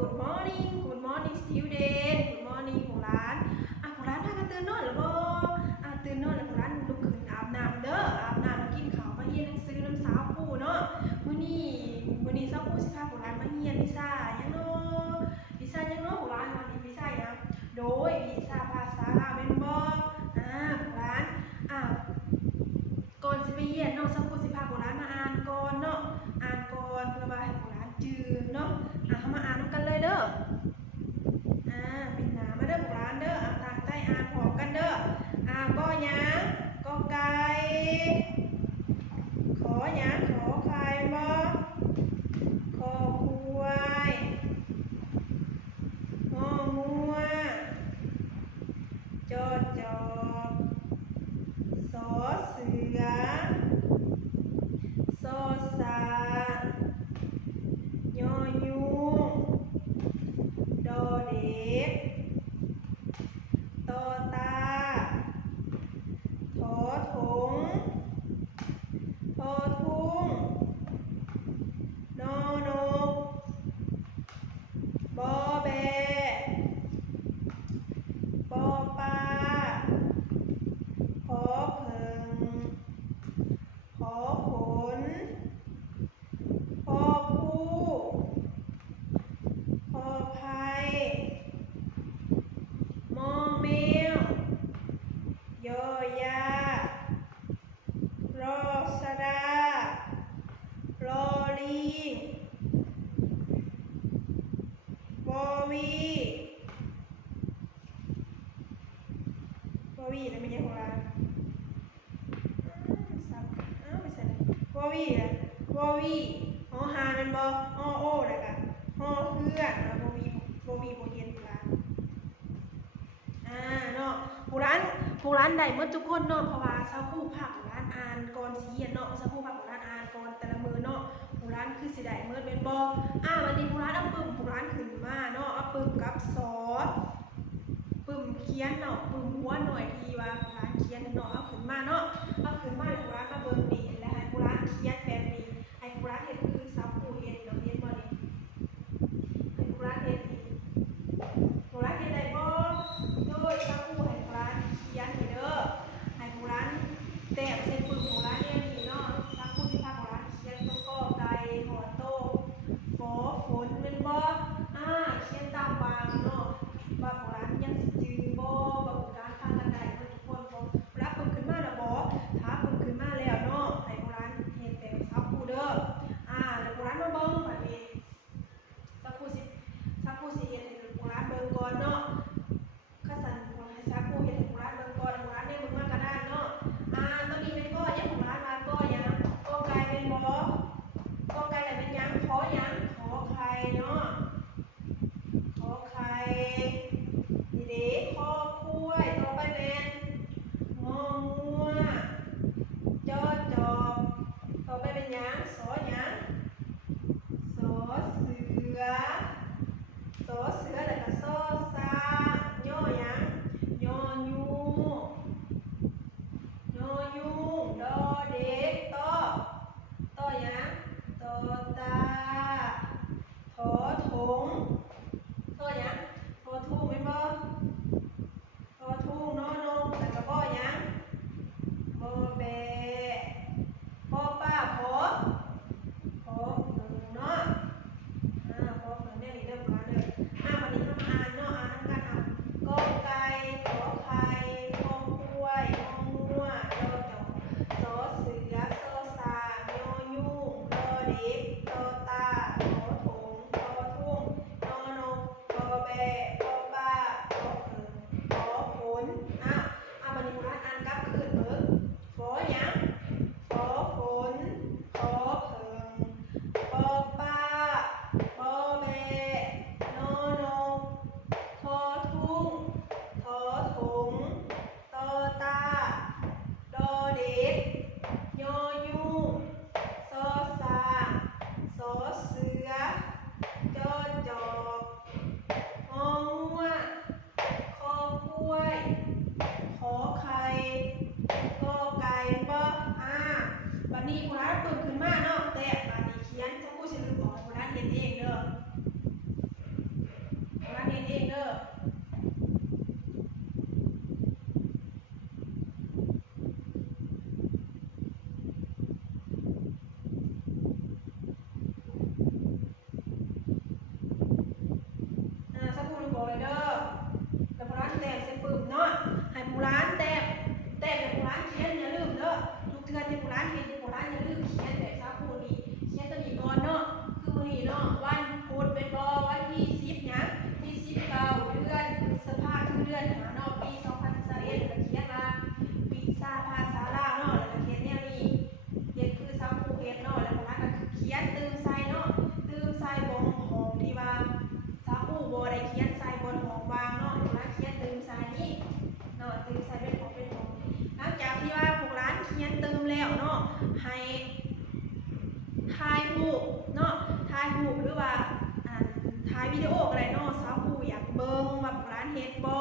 good morning student good morning ของร้านของร้านพากันตื่นนอนหรือบ่ตื่นนอนแล้วของร้านลุกขึ้นอาบน้ำเด้ออาบน้ำกินข้าวมาเรียนหนังสือน้ำสาวปู่เนาะมื้อนี้สาวปู่สิพาของร้านมาเรียนวิชาหยังเนาะของร้านวันนี้วิชาหยังโดยวิชาภาษาลาวแม่นบ่ของร้านก่อนสิไปเรียนเนาะสาวปู่สิพาของร้านมาอ่านก่อนเนาะอ่านก่อนเพื่อว่าให้ของร้านจืดเนาะเข้ามาอ่านกันเลยเด้อเป็นหนามาเด้อของร้านเด้อตั้งใจอ่านพร้อมกันเด้อก็หยังก็ไก่ขอหยังขอไข่บ่ขอควายงองัวจอจอบสอเสือซอสายอยุงดอเด็กตอตาถอถงพอทุ่งนอนกบอแบปอปลาพอเพิงพอผลพอผู้พอไผ่มอแมวยอยารอสดารอลิงวอวีนะไม่ใช่ของเราไม่ใช่วอวีฮอฮานันบอฮอโอเลยกันฮอเพื่อนวอวีโบเย็นร้านเนาะผู้ร้านใดเมื่อทุกคนเนาะเพราะว่าเช้าผู้ภาคผู้ร้านอ่านก่อนสีเนาะเช้าผู้ภาคผู้ร้านอ่านก่อนแต่ละมือเนาะผู้ร้านคือสิได้เมื่อเป็นบอวันนี้ผู้ร้านเอาปึ้มผู้ร้านขึ้นมาเนาะเอาปึ้มกับซอสปึ้มเขียนเนาะปึ้มหัวหน่อยทีว่าผู้ร้านเขียนเนาะเอาขึ้นมาเนาะเอาขึ้นมาแล้วผู้ร้านมาเบิ่งนี่แล้วให้ผู้ร้านเขียนแบบนี้ให้ผู้ร้านเห็นคือเช้าผู้เห็นเนาะเห็นบ่นี่ให้ผู้ร้านเห็นนี่ผู้ร้านเห็นได้บ่โดยเช้าผู้ให้ผู้ร้านเขียนนี่เด้อให้ผู้ร้านแต้มเส้นปึ้มผู้ร้านเรียนนี่เนาะเช้าผู้สิพาผู้ร้านเขียนตัวกอไก่หอโตฝอฝนแม่นบ่เขียนตามวางเนาะว่าผู้ร้านยังสิจือบ่ว่าผู้ร้านทางกันได้เพิ่นทุกคนบ่รับเพิ่นขึ้นมาแล้วบ่ เฮ็ดบ่